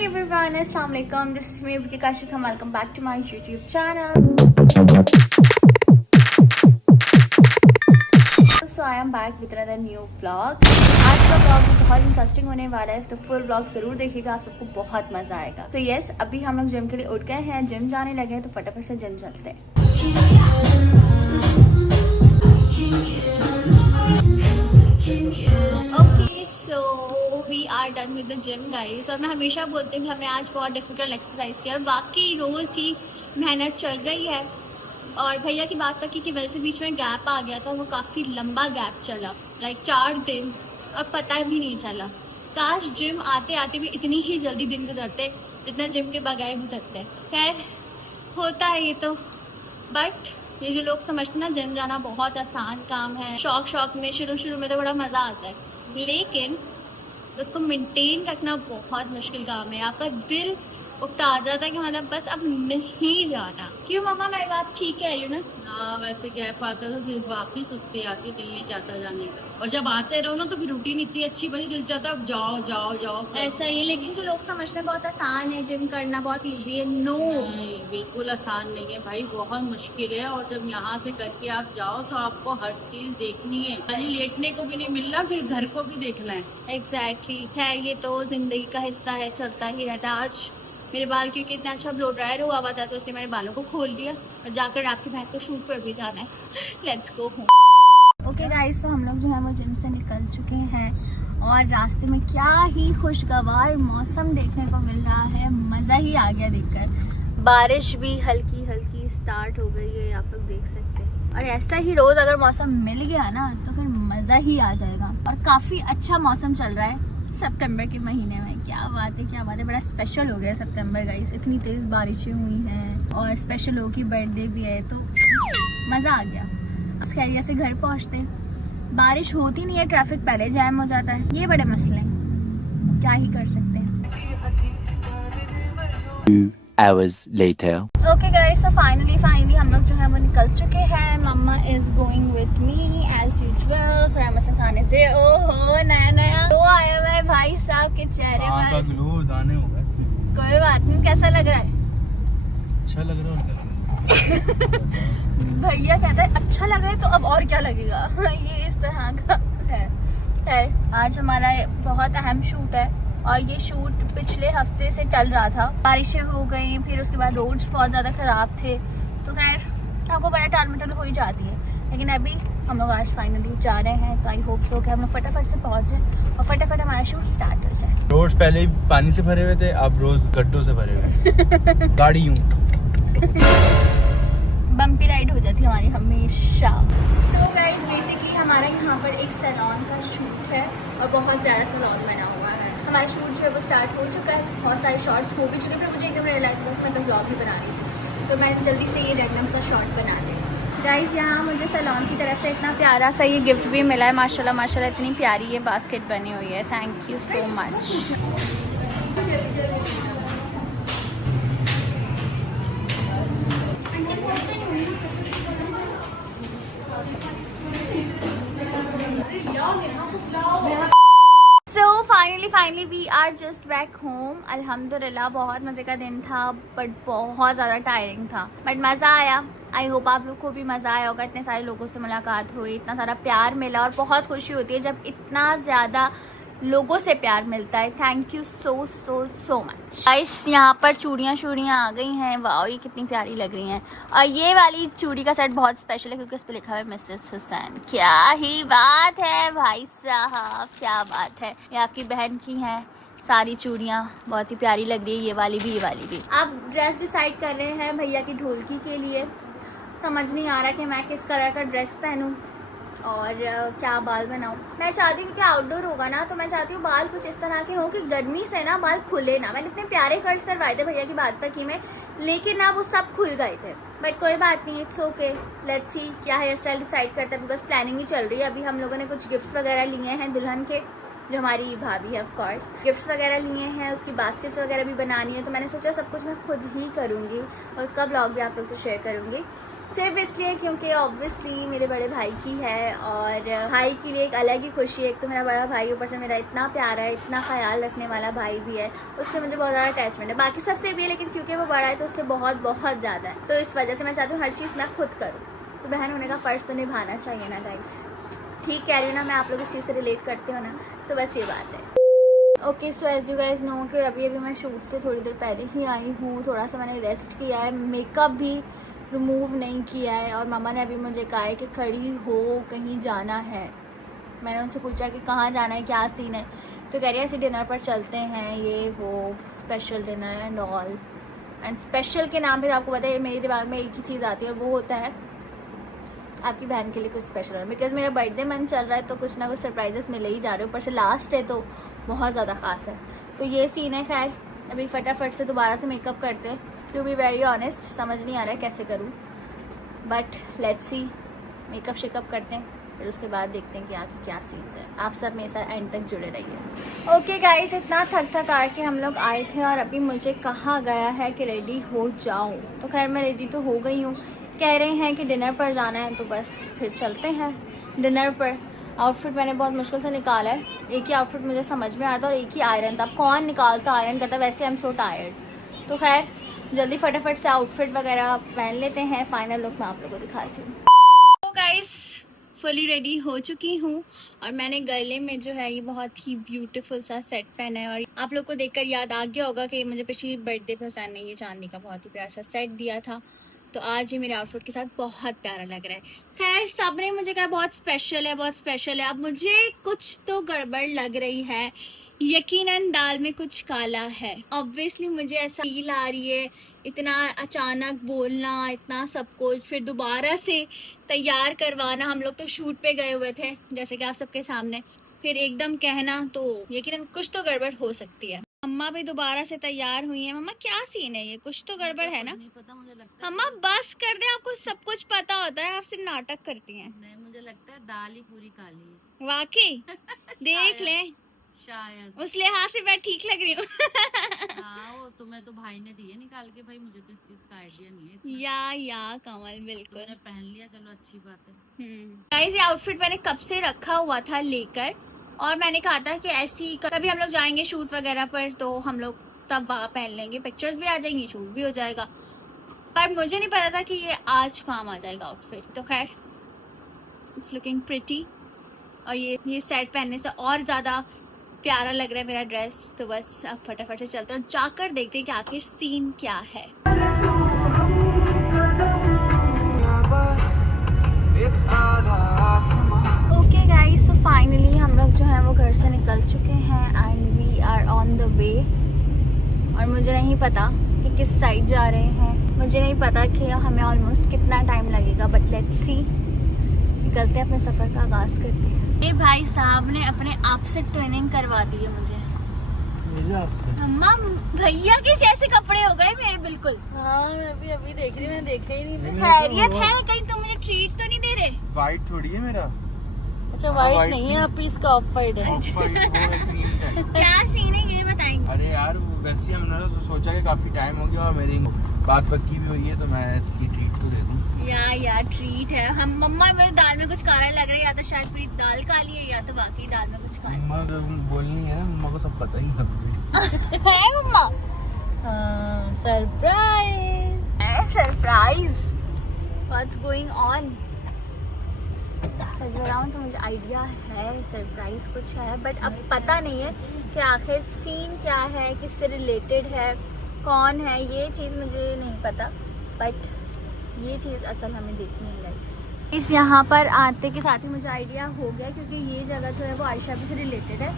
Hi everyone, Assalamu alaikum. This is me, Kashi Khan. Welcome back to my YouTube channel. So I am back with another new vlog. आज का vlog बहुत interesting होने वाला है, तो full vlog जरूर देखिएगा, आप सबको बहुत मजा आएगा। तो यस, अभी हम लोग जिम के लिए उठ गए हैं, जिम जाने लगे हैं, तो फटाफट से जिम चलते हैं। Okay, so we are done with the gym guys. और मैं हमेशा बोलती हूँ कि हमने आज बहुत डिफिकल्ट एक्सरसाइज किया और वाकई रोज ही मेहनत चल रही है। और भैया की बात पक्की की वजह से बीच में गैप आ गया था, वो काफ़ी लंबा गैप चला, लाइक 4 दिन, और पता भी नहीं चला। काश जिम आते आते भी इतनी ही जल्दी दिन गुजरते जितना जिम के बगैर गुजरते। खैर होता है ये तो, बट ये जो लोग समझते हैं ना जिम जाना बहुत आसान काम है, शौक में शुरू में तो बड़ा मज़ा आता है, लेकिन उसको मेंटेन रखना बहुत मुश्किल काम है। आपका दिल उकता आ जाता है कि मतलब बस अब नहीं जाना। क्यों मम्मा, मेरी बात ठीक है यू ना? हाँ, वैसे गैप आता तो फिर वापिस सुस्ती आती, दिल नहीं चाहता जाने का। और जब आते रहो ना तो फिर रूटीन इतनी अच्छी बनी, दिल चाहता अब जाओ जाओ जाओ ऐसा ही। लेकिन जो लोग समझते हैं बहुत आसान है जिम करना, बहुत इजी है, नो नहीं, बिल्कुल आसान नहीं है भाई, बहुत मुश्किल है। और जब यहाँ से करके आप जाओ तो आपको हर चीज देखनी है, यानी लेटने को भी नहीं मिलना, फिर घर को भी देखना है। एग्जैक्टली। खैर ये तो जिंदगी का हिस्सा है, चलता ही रहता है। आज मेरे बाल क्योंकि इतना अच्छा ब्लो ड्रायर हुआ था तो उसने मेरे बालों को खोल दिया, और जाकर आपके बहन को शूट पर भी जाना है। Let's go home. Okay guys, तो हम लोग जो है वो जिम से निकल चुके हैं और रास्ते में क्या ही खुशगवार मौसम देखने को मिल रहा है, मज़ा ही आ गया देखकर। बारिश भी हल्की हल्की स्टार्ट हो गई है, आप लोग देख सकते हैं। और ऐसा ही रोज़ अगर मौसम मिल गया ना तो फिर मज़ा ही आ जाएगा। और काफ़ी अच्छा मौसम चल रहा है सितंबर के महीने में। क्या बात है, क्या बात है, बड़ा स्पेशल हो गया सितंबर गाइस। इतनी तेज़ बारिशें हुई हैं और स्पेशल हो की बर्थडे भी है, तो मज़ा आ गया। खैरियत से घर पहुंचते हैं। बारिश होती नहीं है, ट्रैफिक पहले जैम हो जाता है, ये बड़े मसले हैं, क्या ही कर सकते हैं। Hours later. Okay guys, so finally हम लोग जो है वो निकल चुके हैं। Mamma is going with me as usual फरामसन खाने से। ओहो, नया तो आया हुआ है भाई साहब के चेहरे पर, ग्लो दाने हो गए। कोई बात नहीं। कैसा लग रहा है? अच्छा लग रहा है। भैया कहता है अच्छा लग रहा है, तो अब और क्या लगेगा। ये इस तरह का है। आज हमारा बहुत अहम शूट है और ये शूट पिछले हफ्ते से टल रहा था, बारिशें हो गई, फिर उसके बाद रोड्स बहुत ज़्यादा ख़राब थे, तो खैर आपको पता टाल मटल हो ही जाती है। लेकिन अभी हम लोग आज फाइनली जा रहे हैं, तो आई होप सो कि हम लोग फटाफट से पहुँच जाए और फटाफट हमारा शूट स्टार्ट हो जाए। रोड्स पहले ही पानी से भरे हुए थे, अब रोज गड्ढों से भरे हुए। गाड़ी यूं बम्पी राइड हो जाती है हमारी हमेशा। सो गाइज, बेसिकली हमारा यहाँ पर एक सैलून का शूट है और बहुत प्यारा सैलून बना हुआ है। हमारा शूट जो है वो स्टार्ट हो चुका है, बहुत सारे शॉट्स हो भी चुके हैं, पर मुझे एकदम रियलाइज हुआ कि मैं तो ब्लॉग भी बना रही थी, तो मैं जल्दी से ये रैंडम सा शॉट बना दी। गाइज, यहाँ मुझे सैलून की तरफ से इतना प्यारा सा ये गिफ्ट भी मिला है, माशाल्लाह माशाल्लाह, इतनी प्यारी ये बास्केट बनी हुई है। Thank you so much. So finally we are just back home. अल्हम्दुलिल्लाह बहुत मज़े का दिन था, बट बहुत ज़्यादा टायरिंग था, बट मज़ा आया। आई होप आप लोग को भी मज़ा आया होगा। इतने सारे लोगों से मुलाकात हुई, इतना सारा प्यार मिला, और बहुत खुशी होती है जब इतना ज़्यादा लोगों से प्यार मिलता है। Thank you so much guys. यहाँ पर चूड़ियाँ आ गई हैं, वाह ये कितनी प्यारी लग रही हैं। और ये वाली चूड़ी का सेट बहुत स्पेशल है क्योंकि उस पर लिखा है मिसेस हुसैन। क्या ही बात है भाई साहब, क्या बात है। ये आपकी बहन की हैं सारी चूड़ियाँ, बहुत ही प्यारी लग रही है, ये वाली भी, ये वाली भी। आप ड्रेस डिसाइड कर रहे हैं भैया की ढोलकी के लिए, समझ नहीं आ रहा कि मैं किस तरह का ड्रेस पहनूँ और क्या बाल बनाऊं। मैं चाहती हूँ कि आउटडोर होगा ना, तो मैं चाहती हूँ बाल कुछ इस तरह के हों कि गर्मी से ना बाल खुले ना। मैंने इतने प्यारे कट्स करवाए थे भैया की बात पर की मैं, लेकिन ना वो सब खुल गए थे, बट कोई बात नहीं, इट्स ओके। लेट्स सी क्या हेयर स्टाइल डिसाइड करते हैं, बस प्लानिंग ही चल रही है। अभी हम लोगों ने कुछ गिफ्ट्स वगैरह लिए हैं दुल्हन के, जो हमारी भाभी है ऑफकोर्स, गिफ्ट्स वगैरह लिए हैं, उसकी बास्केट्स वगैरह भी बनानी है, तो मैंने सोचा सब कुछ मैं खुद ही करूँगी और उसका ब्लॉग भी आप लोग से शेयर करूँगी। सिर्फ इसलिए क्योंकि ऑब्वियसली मेरे बड़े भाई की है और भाई के लिए एक अलग ही खुशी है। एक तो मेरा बड़ा भाई, ऊपर से मेरा इतना प्यारा है, इतना ख्याल रखने वाला भाई भी है, उससे मुझे बहुत ज़्यादा अटैचमेंट है। बाकी सबसे भी है, लेकिन क्योंकि वो बड़ा है तो उससे बहुत बहुत ज़्यादा है। तो इस वजह से मैं चाहती हूँ हर चीज़ मैं खुद करूँ। तो बहन होने का फ़र्ज़ तो निभाना चाहिए ना गाइस। ठीक कह रही हूँ ना मैं, आप लोग इस चीज़ से रिलेट करते हो ना, तो बस ये बात है। Okay, so as you guys know कि अभी मैं शूट से थोड़ी देर पहले ही आई हूँ। थोड़ा सा मैंने रेस्ट किया है, मेकअप भी रिमूव नहीं किया है और मामा ने अभी मुझे कहा है कि खड़ी हो, कहीं जाना है। मैंने उनसे पूछा कि कहाँ जाना है, क्या सीन है, तो कह रही है ऐसे डिनर पर चलते हैं, ये वो special dinner and all. And special के नाम पे आपको पता है मेरे दिमाग में एक ही चीज़ आती है और वो होता है आपकी बहन के लिए कुछ स्पेशल है। बिकॉज मेरा बर्थडे मंथ चल रहा है तो कुछ ना कुछ सरप्राइजेस मिले ही जा रहे हो, ऊपर से लास्ट है तो बहुत ज़्यादा ख़ास है। तो ये सीन है। खैर अभी फटाफट से दोबारा से मेकअप करते हैं। टू बी वेरी ऑनेस्ट समझ नहीं आ रहा है कैसे करूँ, but let's see. Makeup shake up करते हैं, फिर उसके बाद देखते हैं कि आगे क्या सीन्स है। आप सब मेरे साथ एंड तक जुड़े रहिए। ओके गाइस, इतना थक के हम लोग आए थे और अभी मुझे कहा गया है कि रेडी हो जाओ। तो खैर मैं रेडी तो हो गई हूँ। कह रहे हैं कि डिनर पर जाना है, तो बस फिर चलते हैं डिनर पर। आउटफिट मैंने बहुत मुश्किल से निकाला है। एक ही आउटफिट मुझे समझ में आ रहा था और एक ही आयरन था। अब कौन निकालता आयरन करता, वैसे आई एम सो टायर्ड। तो खैर जल्दी फटाफट से आउटफिट वगैरह पहन लेते हैं। फाइनल लुक मैं आप लोगों को दिखाती हूँ। तो गाइस फुली रेडी हो चुकी हूँ और मैंने गले में जो है ये बहुत ही ब्यूटीफुल सा सेट पहना है। और आप लोग को देखकर याद आ गया होगा कि मुझे पिछली बर्थडे पे हुसैन ने ये चांदी का बहुत ही प्यारा सा सेट दिया था, तो आज ये मेरे आउटफिट के साथ बहुत प्यारा लग रहा है। खैर सबने मुझे कहा बहुत स्पेशल है, बहुत स्पेशल है। अब मुझे कुछ तो गड़बड़ लग रही है, यकीनन दाल में कुछ काला है। ऑब्वियसली मुझे ऐसा फील आ रही है। इतना अचानक बोलना, इतना सब कुछ, फिर दोबारा से तैयार करवाना। हम लोग तो शूट पे गए हुए थे जैसे कि आप सबके सामने, फिर एकदम कहना, तो यकीनन कुछ तो गड़बड़ हो सकती है। मम्मा भी दोबारा से तैयार हुई है। मम्मा क्या सीन है, ये कुछ तो गड़बड़ है ना? नहीं पता, मुझे लगता है मम्मा बस कर दे, आपको सब कुछ पता होता है, आप सिर्फ नाटक करती हैं। नहीं, मुझे लगता है दाल ही पूरी काली है। वाकई देख ले, शायद उस लिहाज से मैं ठीक लग रही हूँ। हाँ, वो तुम्हें तो भाई ने दिए निकाल के, भाई मुझे तो इस चीज का आइडिया नहीं है इतना। या कमल बिल्कुल तूने पहन लिया, चलो अच्छी बात है। गाइस ये आउटफिट मैंने कब से रखा हुआ था लेकर, और मैंने कहा था कि ऐसी कभी हम लोग जाएंगे शूट वगैरह पर तो हम लोग तब वहाँ पहन लेंगे, पिक्चर्स भी आ जाएंगी, शूट भी हो जाएगा। पर मुझे नहीं पता था कि ये आज काम आ जाएगा आउटफिट। तो खैर इट्स लुकिंग प्रिटी, और ये सेट पहनने से और ज़्यादा प्यारा लग रहा है मेरा ड्रेस। तो बस अब फटाफट से चलते हैं और जाकर देखते हैं कि आखिर सीन क्या है। ओके गाइस, तो फाइनली हम लोग जो है वो घर से निकल चुके हैं and we are on the way. और मुझे नहीं पता कि किस साइड जा रहे हैं, मुझे नहीं पता कि हमें ऑलमोस्ट कितना टाइम लगेगा, बट लेट्स सी। निकलते हैं, अपने सफ़र का आगाज़ करते हैं। ये भाई साहब ने अपने आप से ट्रेनिंग करवा दी है मुझे। अम्मा भैया के जैसे कपड़े हो गए मेरे बिल्कुल। हाँ, मैं भी अभी देख रही, मैंने देखा ही नहीं। खैरियत है? कहीं तुम मुझे ट्रीट तो नहीं दे रहे? वाइट थोड़ी है मेरा। अच्छा वाइट नहीं है, आप इसका ऑफ वाइट है। क्या सीन है ये बताएंगे? अरे यार वैसे हमने तो सोचा कि काफी टाइम हो गया और मेरी बात पक्की भी हुई है तो मैं इसकी ट्रीट तो दे दूं। यार ट्रीट है। हम मम्मा मुझे दाल में कुछ काला लग रहा है, या तो शायद पूरी दाल काली है या तो बाकी दाल में कुछ काला मम्मा को बोलनी है, मम्मा को सब पता ही है। Mamma surprise surprise what's going on. सच बताऊं तो मुझे आइडिया है सरप्राइज कुछ है, बट अब पता नहीं है कि आखिर सीन क्या है, किससे रिलेटेड है, कौन है, ये चीज़ मुझे नहीं पता। बट ये चीज़ असल हमें देखनी है गाइस। इस यहाँ पर आते के साथ ही मुझे आइडिया हो गया, क्योंकि ये जगह जो है वो आयशा भी से रिलेटेड है।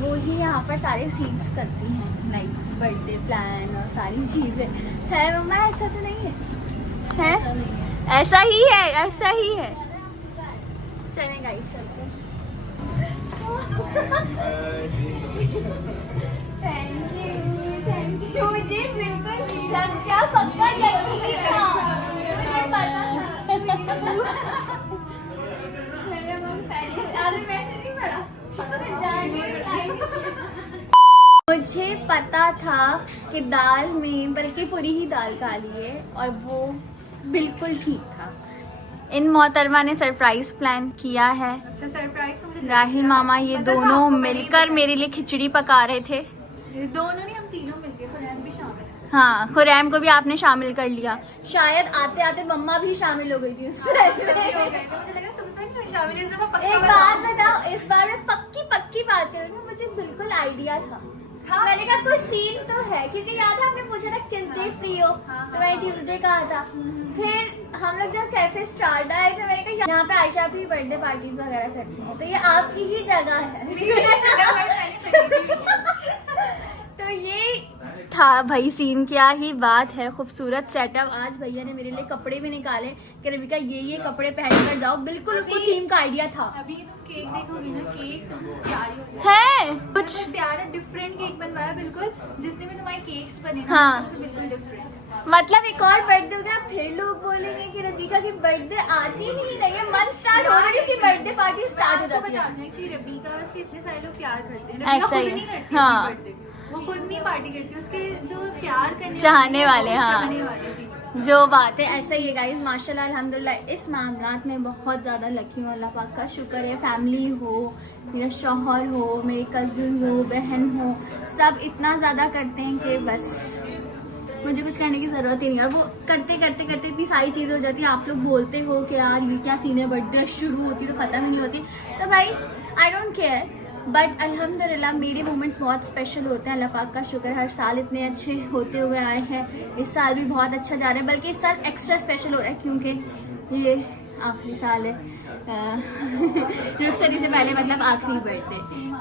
वो ही यहाँ पर सारे सीन्स करती हैं, लाइक बर्थडे प्लान और सारी चीज़ें। है मम्मा, ऐसा तो नहीं है? ऐसा ही है, ऐसा ही है। चलें गाइस चलते हैं। Thank you. मुझे बिल्कुल शक क्या पक्का यकीन था, मुझे पता था। मेरे मन पहले अरे वैसे नहीं पड़ा, मुझे पता था कि दाल में, बल्कि पूरी ही दाल काली है और वो बिल्कुल ठीक था। इन मोहतरमा ने सरप्राइज प्लान किया है। अच्छा सरप्राइज मुझे राहिल मामा ये मतलब दोनों आपको मिलकर मेरे लिए खिचड़ी पका रहे थे। दोनों नहीं, हम तीनों मिलके, खुरैम भी शामिल है। हाँ, खुरैम को भी आपने शामिल कर लिया। शायद आते आते मम्मा भी शामिल हो गई थी उससे। हो गए तो मुझे लगा तुम तो नहीं शामिल, इस दफा पक्का एक बताओ। बात बताओ, इस बार में पक्की बातें हुई ना, मुझे बिल्कुल आइडिया था। हाँ। मैंने कहा कोई सीन तो है, क्योंकि याद है आपने पूछा था किस डे फ्री हो, हाँ। तो मैंने ट्यूसडे कहा था। फिर हम लोग जब कैफे स्टार्ट आए तो मैंने कहा यहाँ पे आयशा भी बर्थडे पार्टीज वगैरह करती है, तो ये आपकी ही जगह है। तो ये था भाई सीन, क्या ही बात है, खूबसूरत सेटअप। आज भैया ने मेरे लिए कपड़े भी निकाले कि रविका ये कपड़े पहन कर जाओ, बिल्कुल उसको थीम का आइडिया था। अभी तुम केक देखोगी ना, केक सब प्यारी हो जाएगी। है कुछ बहुत प्यारा डिफरेंट केक बनवाया, बिल्कुल जितने भी तुम्हारे केक्स बने ना, हाँ। सबसे बिल्कुल डिफरेंट। मतलब एक और बर्थडे हो गया, फिर लोग बोलेंगे कि रबिका की बर्थडे आती ही नहीं है, मन स्टार्ट हो रही है कि बर्थडे पार्टी स्टार्ट हो जाती है। बताते हैं कि रबीका से इतने सारे लोग प्यार करते हैं, ऐसा रबीका ही खुद है। नहीं करती हाँ। अपनी birthday पे। वो खुद नहीं पार्टी करती, उसके जो प्यार करने चाहने वाले, वो हाँ। चाहने वाले, जी। जो बात है ऐसा ही है गाइस, माशाल्लाह अल्हम्दुलिल्लाह इस मामलात में बहुत ज़्यादा लकी हूँ, अल्लाह पाक का शुक्र है। फैमिली हो, मेरा शौहर हो, मेरे कजिन हो, बहन हो, सब इतना ज़्यादा करते हैं कि बस मुझे कुछ करने की ज़रूरत ही नहीं। और वो करते करते करते इतनी सारी चीज़ें हो जाती हैं। आप लोग बोलते हो कि यार ये क्या सीन है, बर्थडे शुरू होती तो ख़त्म ही नहीं होती, तो भाई आई डोंट केयर, बट अल्हम्दुलिल्लाह मेरे मोमेंट्स बहुत स्पेशल होते हैं। अल्लाह पाक का शुक्र, हर साल इतने अच्छे होते हुए आए हैं, इस साल भी बहुत अच्छा जा रहा है, बल्कि इस साल एक्स्ट्रा स्पेशल हो रहा है क्योंकि ये आखिरी साल है रुखसती से पहले, मतलब आखिरी बर्थडे।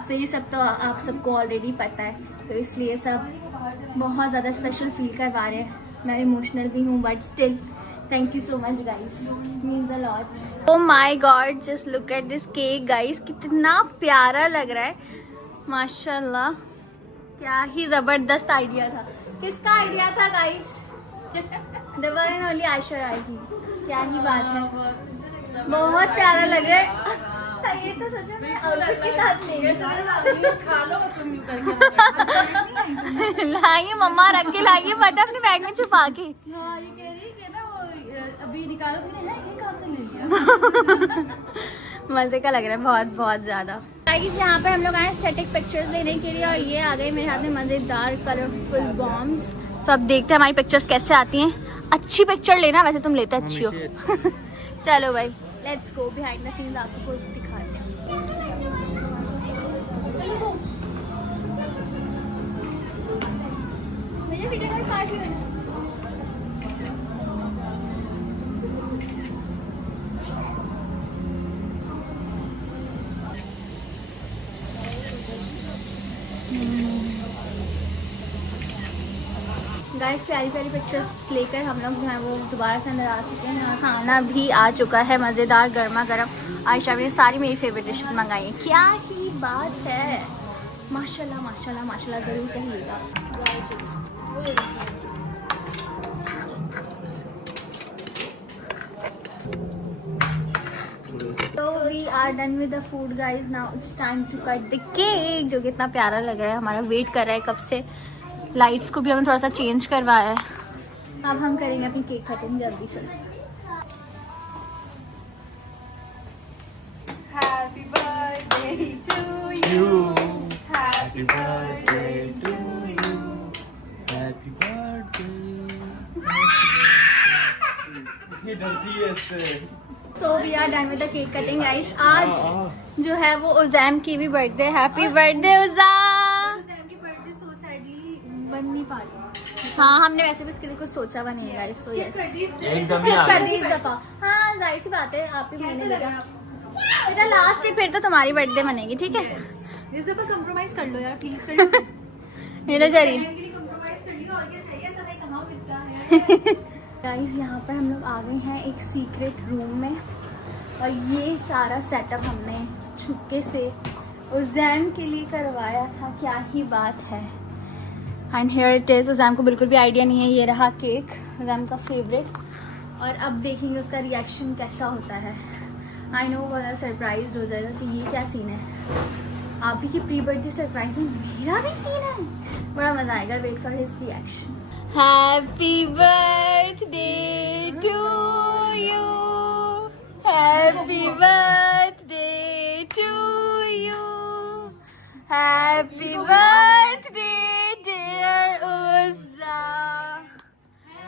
सो ये सब तो आप सबको ऑलरेडी पता है, तो इसलिए सब बहुत ज़्यादा स्पेशल फील करवा रहे हैं। मैं इमोशनल भी हूँ, but still thank you so much guys, means a lot. Oh my God, just look at this cake guys, कितना प्यारा लग रहा है माशाल्लाह। क्या ही जबरदस्त आइडिया था। किसका आइडिया था guys? The one and only Ayesha आई थी। क्या ही बात है, बहुत प्यारा लग रहा है। ये तो सोचो मैं आउटफिट के साथ ले खा लो तुम यूं करके। लाएंगे, मम्मा रख के लाएंगे, पता अपने बैग में छुपा के। हाँ, ये कह रही है कि ना वो अभी निकालो, है ये कहाँ से ले लिया। मजे का लग रहा है बहुत बहुत ज्यादा। गाइस यहाँ पे हम लोग आए स्टैटिक पिक्चर्स लेने के लिए, और ये आ गए मेरे हाथ में मजेदार कलरफुल बॉम्ब्स। सब देखते हैं हमारी पिक्चर्स कैसे आती हैं। अच्छी पिक्चर लेना, वैसे तुम लेते अच्छी हो। चलो भाई let's go behind the scenes, आपको दिखाते हैं। मुझे वीडियो कॉल पार्टी होना। गाइस प्यारी प्यारी पिक्चर्स लेकर हम लोग जो है वो दोबारा से अंदर आ चुके हैं। यहाँ खाना भी आ चुका है मज़ेदार गर्मा गर्म। आयशा ने सारी मेरी फेवरेट डिशेस मंगाई हैं। क्या ही बात है, माशाल्लाह माशाल्लाह माशाल्लाह, ज़रूर कहिएगा। तो we are done with the food guys, now it's time to cut the cake, जो कि इतना प्यारा लग रहा है, हमारा वेट कर रहा है कब से। लाइट्स को भी हमने थोड़ा सा चेंज करवाया है। अब हम करेंगे अपनी केक कटिंग जल्दी से। Happy birthday to you. Happy birthday to you. Happy birthday. ये डरती है इससे। So we are done with the cake cutting guys. आज जो है वो उज़ैम की भी birthday. Happy birthday Uzaim. Sam की बर्थडे सो सैडली बन नहीं पा रही। हाँ, हमने वैसे भी इसके लिए कुछ सोचा हुआ नहीं है गाइस, सो यस एकदम ही स्किप आ कर गई। दी इस दफा। हाँ जाहिर सी बात है, आप ही महीने लगा बेटा लास्ट फिर तो तुम्हारी बर्थडे मनेगी, ठीक है। इस दफा कंप्रोमाइज कर लो यार, प्लीज कर लो। ये लो जरी। कंप्रोमाइज कर लियो, और क्या चाहिए, ऐसा नहीं कमाओ कितना है। गाइस यहाँ पर हम लोग आ गए हैं एक सीक्रेट रूम में, और ये सारा सेटअप हमने छुपके से उज़ैम के लिए करवाया था। क्या ही बात है। And here it is. Uzaim को बिल्कुल भी आइडिया नहीं है। ये रहा केक, उज़ैम का फेवरेट, और अब देखेंगे उसका रिएक्शन कैसा होता है। आई नो बहुत सरप्राइज हो जाएगा कि ये क्या सीन है। आप ही की प्री बर्थडे सरप्राइज में मेरा भी सीन है, बड़ा मजा आएगा। Wait for his reaction. Happy birthday to you, happy birthday to you, happy birthday dear Uzza,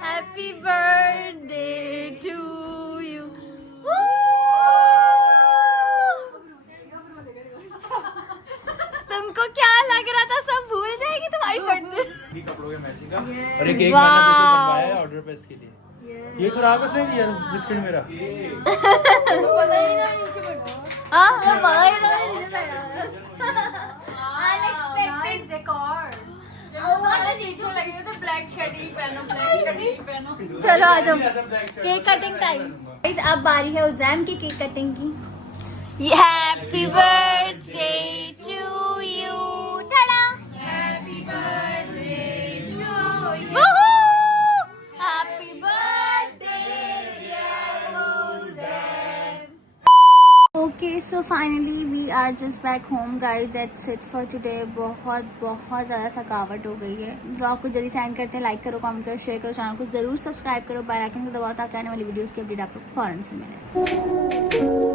happy birthday to you. तुमको क्या लग रहा था सब भूल जाएगी तुम्हारी बर्थडे? कपड़ों के मैचिंग का और एक केक मैंने बिल्कुल बनवाया है ऑर्डर पे इसके लिए। ये खराब है इसने यार बिस्किट मेरा। हाँ मैं पता ही था। Unexpected decor. तो ब्लैक शर्ट ही पहनो, ब्लैक शर्ट ही पहनो। चलो आ जाओ, केक कटिंग टाइम। गाइस अब बारी है उज़ैम की केक कटिंग की। हैप्पी बर्थडे टू यू, टाटा। Happy birthday to you, happy birthday dear Uzaim. Okay so finally we are just back home guys, that's it for today. बहुत ज़्यादा थकावट हो गई है। ब्लॉग को जल्दी सेंड करते हैं, लाइक करो, कमेंट करो, शेयर करो, चैनल को जरूर सब्सक्राइब करो, बेल आइकन को दबाओ ताकि आने वाली वीडियोस की अपडेट आप लोग फौरन से मिले।